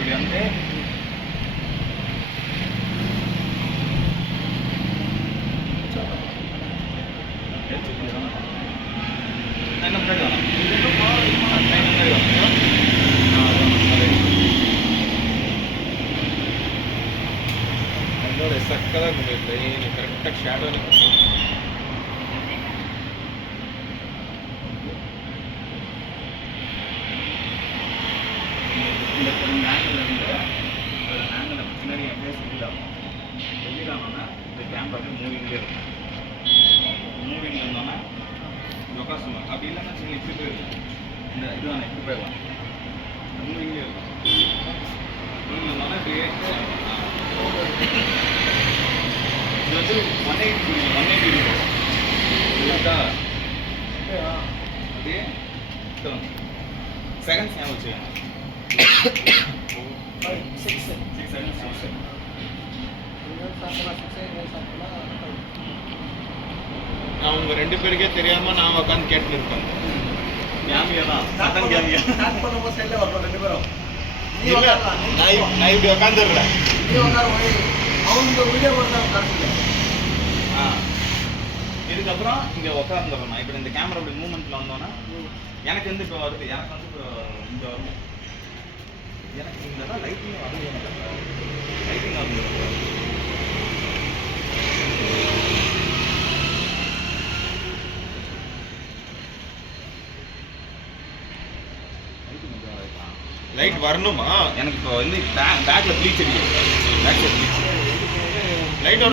ఇది అంటే ಸಕ್ಕದಾಗಿ ಬಂದಿರುತ್ತೆ ಏನು ಕರೆಕ್ಟಾಗಿ ಶ್ಯಾಡೋನೇ இந்த ஆங்கிள் இருந்து ஒரு ஆங்கிள் பின்னாடி என் பேஸ் வெளியிடாமன்னா இந்த கேமரா மூவிங்லேயே இருக்கும் மூவிங் இருந்தோன்னா லொக்காசம் அப்படி இல்லைன்னா சின்ன இப்படி போயிருக்கு இந்த இதுதானே இப்படி போயிடலாம் மூவிங்லேயே இருக்கும் மூவிங் இருந்தோன்னா இப்படியே இது வந்து 180 இருக்கா அதே செகண்ட்ஸ் ஞாபகம் வச்சுக்கோங்க 6 seconds அவங்க ரெண்டு பேருக்கே தெரியாம நான் உட்காந்து கேட்டு இருக்கேன் கேமியா தான் சட்டம் கேமியா ஸ்டார்ட் பண்ணும்போது செல்ல வரணும் ரெண்டு பேரும் நான் இப்படி உட்காந்துடுறேன் நீ உட்கார அவங்க வீடியோ உட்காந்து இதுக்கப்புறம் இங்க உட்காந்துடுறோம் இப்போ இந்த கேமரா அப்படி மூவ்மெண்ட்ல வந்தோன்னா எனக்கு வந்து இப்போ வருது எனக்கு வந்து இப்போ இங்க வரும் எனக்கு இந்த தான் லைட்டிங் வரணும் லைட்டிங் ஆகும் லைட் வரணுமா எனக்கு இப்போ வந்து பேக்ல ப்ளீச் அடிக்கும் பேக்ல ப்ளீச் லைட்